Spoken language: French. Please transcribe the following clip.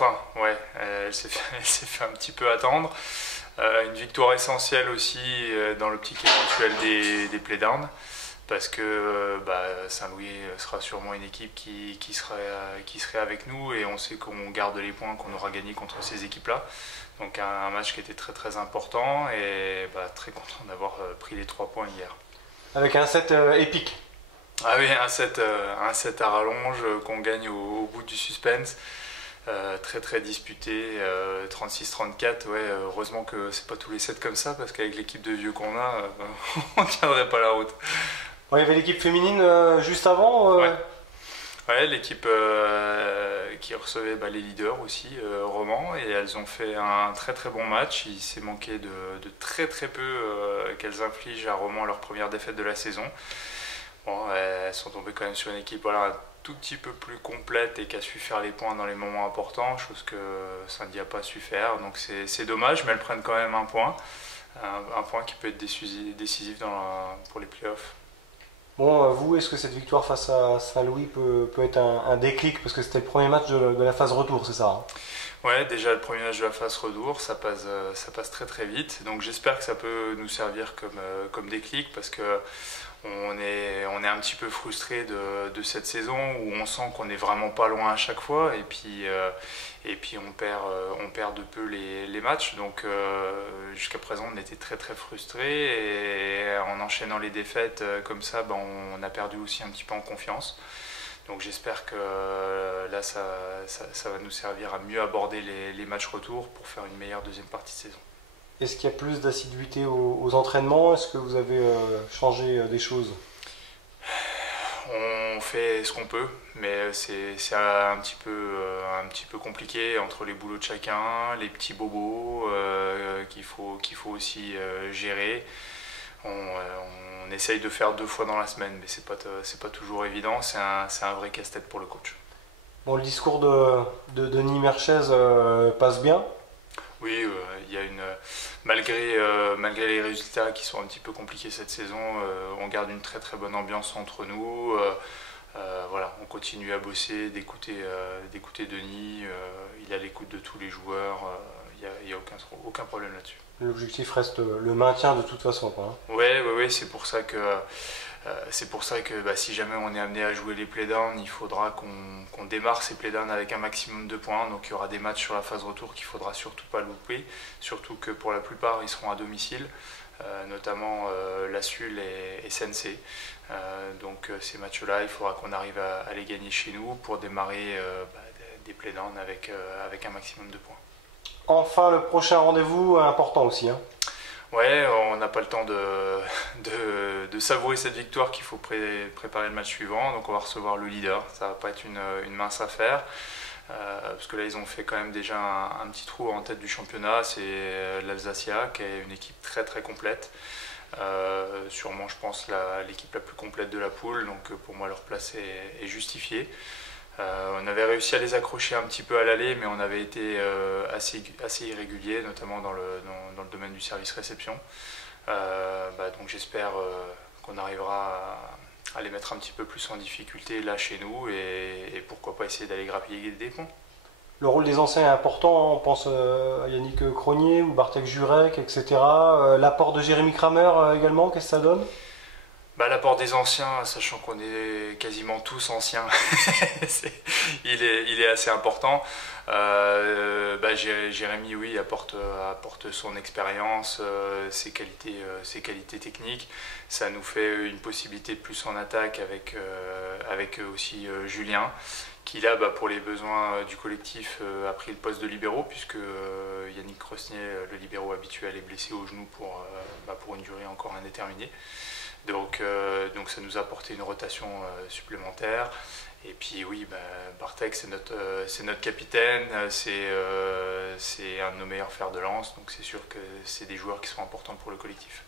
Enfin, ouais, elle s'est fait un petit peu attendre. Une victoire essentielle aussi dans l'optique éventuelle des playdowns, parce que Saint-Louis sera sûrement une équipe qui serait avec nous, et on sait qu'on garde les points qu'on aura gagnés contre ces équipes-là. Donc un match qui était très très important, et très content d'avoir pris les 3 points hier. Avec un set épique. Ah oui, un set à rallonge qu'on gagne au bout du suspense. Très très disputé, 36-34, ouais, heureusement que c'est pas tous les sets comme ça, parce qu'avec l'équipe de vieux qu'on a, on tiendrait pas la route. Ouais, il y avait l'équipe féminine juste avant. Ouais, l'équipe qui recevait les leaders aussi, Romans, et elles ont fait un très très bon match. Il s'est manqué de très très peu qu'elles infligent à Romans leur première défaite de la saison. Bon, elles sont tombées quand même sur une équipe un tout petit peu plus complète et qui a su faire les points dans les moments importants, chose que Saint-Dié n'a pas su faire. Donc c'est dommage, mais elles prennent quand même un point. Un point qui peut être décisif pour les playoffs. Bon, vous, est-ce que cette victoire face à Saint-Louis peut être un déclic? Parce que c'était le premier match de la phase retour, c'est ça, hein? Ouais, déjà le premier match de la phase retour, ça passe très très vite. Donc j'espère que ça peut nous servir comme déclic, parce que on est un petit peu frustré de cette saison où on sent qu'on n'est vraiment pas loin à chaque fois, et puis on perd de peu les matchs. Donc jusqu'à présent on était très très frustrés, et en enchaînant les défaites comme ça, on a perdu aussi un petit peu en confiance. Donc j'espère que là ça va nous servir à mieux aborder les matchs retour pour faire une meilleure deuxième partie de saison. Est-ce qu'il y a plus d'assiduité aux entraînements? Est-ce que vous avez changé des choses? On fait ce qu'on peut, mais c'est un petit peu compliqué entre les boulots de chacun, les petits bobos qu'il faut aussi gérer. On essaye de faire 2 fois dans la semaine, mais c'est pas toujours évident. C'est un vrai casse-tête pour le coach. Bon, le discours de Denis Merchez passe bien. Oui, il y a malgré les résultats qui sont un petit peu compliqués cette saison, on garde une très très bonne ambiance entre nous. Voilà, on continue à bosser, d'écouter Denis. Il est à l'écoute de tous les joueurs. Il n'y a aucun problème là-dessus. L'objectif reste le maintien de toute façon, quoi, hein. Ouais, c'est pour ça que si jamais on est amené à jouer les playdowns, il faudra qu'on démarre ces playdowns avec un maximum de points. Donc il y aura des matchs sur la phase retour qu'il faudra surtout pas louper, surtout que pour la plupart ils seront à domicile, notamment La Sulle et SNC. Donc ces matchs-là, il faudra qu'on arrive à les gagner chez nous pour démarrer des playdowns avec un maximum de points. Enfin, le prochain rendez-vous important aussi, hein. Ouais, on n'a pas le temps de savourer cette victoire, qu'il faut préparer le match suivant. Donc on va recevoir le leader, ça va pas être une mince affaire. Parce que là ils ont fait quand même déjà un petit trou en tête du championnat, c'est l'Alsacia qui est une équipe très très complète. Sûrement je pense l'équipe la plus complète de la poule, donc pour moi leur place est justifiée. On avait réussi à les accrocher un petit peu à l'aller, mais on avait été assez irrégulier, notamment dans le domaine du service réception. Donc j'espère qu'on arrivera à les mettre un petit peu plus en difficulté là chez nous, et pourquoi pas essayer d'aller grappiller des points. Le rôle des anciens est important, on pense à Yannick Cronier ou Bartek Jurek, etc. L'apport de Jérémy Kramer également, qu'est-ce que ça donne? L'apport des anciens, sachant qu'on est quasiment tous anciens, il est assez important. Jérémy, oui, apporte son expérience, ses qualités techniques. Ça nous fait une possibilité de plus en attaque avec aussi Julien, qui là, pour les besoins du collectif, a pris le poste de libéraux, puisque Yannick Crosnier, le libéraux habituel, est blessé au genou pour une durée encore indéterminée. Donc ça nous a apporté une rotation supplémentaire. Et puis oui, Bartek c'est notre capitaine, c'est un de nos meilleurs fers de lance, donc c'est sûr que c'est des joueurs qui sont importants pour le collectif.